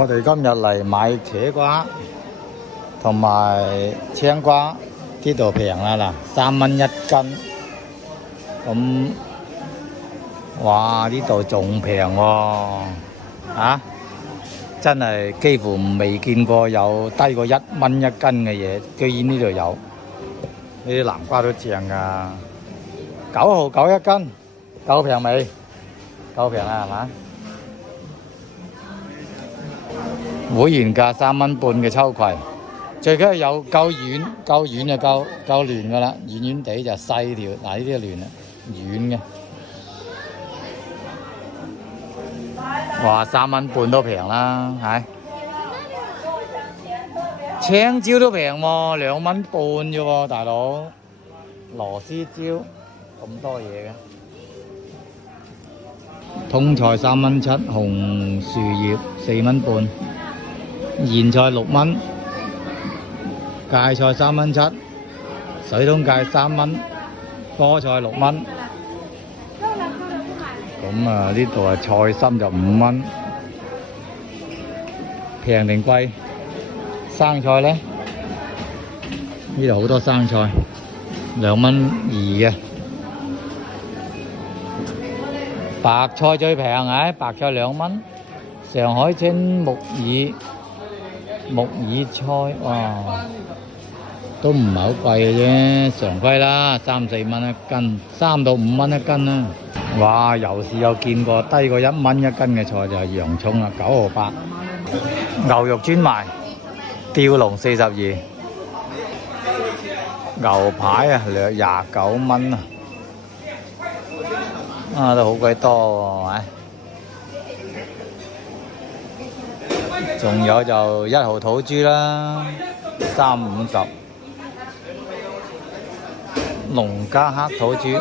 我哋今日嚟買茄瓜同埋青瓜，呢度平啦嗱，3蚊1斤。咁，哇！呢度仲平喎，真係幾乎未見過有低過1蚊1斤嘅嘢，居然呢度有。呢啲南瓜都正㗎，9毫9一斤，夠平未？夠平啦，係嘛？會員價3蚊半嘅秋葵，最緊要有夠軟就夠嫩㗎啦，軟軟地就細條，嗱呢啲係嫩啦，軟嘅。哇，3蚊半都平啦，係。青椒都平喎，2蚊半啫喎，大佬。螺絲椒咁多嘢嘅。通菜3蚊7，紅薯葉4蚊半，莧菜6蚊，芥菜3蚊7，水通芥3蚊，菠菜6蚊。咁啊，呢度係菜心就5蚊，平定貴？生菜咧，呢度好多生菜，2蚊2嘅。白菜最平啊，白菜2蚊。上海青木耳菜，哇，都唔係好貴嘅啫，常規啦，3、4蚊一斤，3到5蚊一斤啦。哇，有時有見過低過1蚊一斤嘅菜就係洋葱啦，9毫8。牛肉專賣，吊龍42，牛排啊，略29蚊啊，都好鬼多喎，係。仲有就1號土豬啦，3.50，農家黑土豬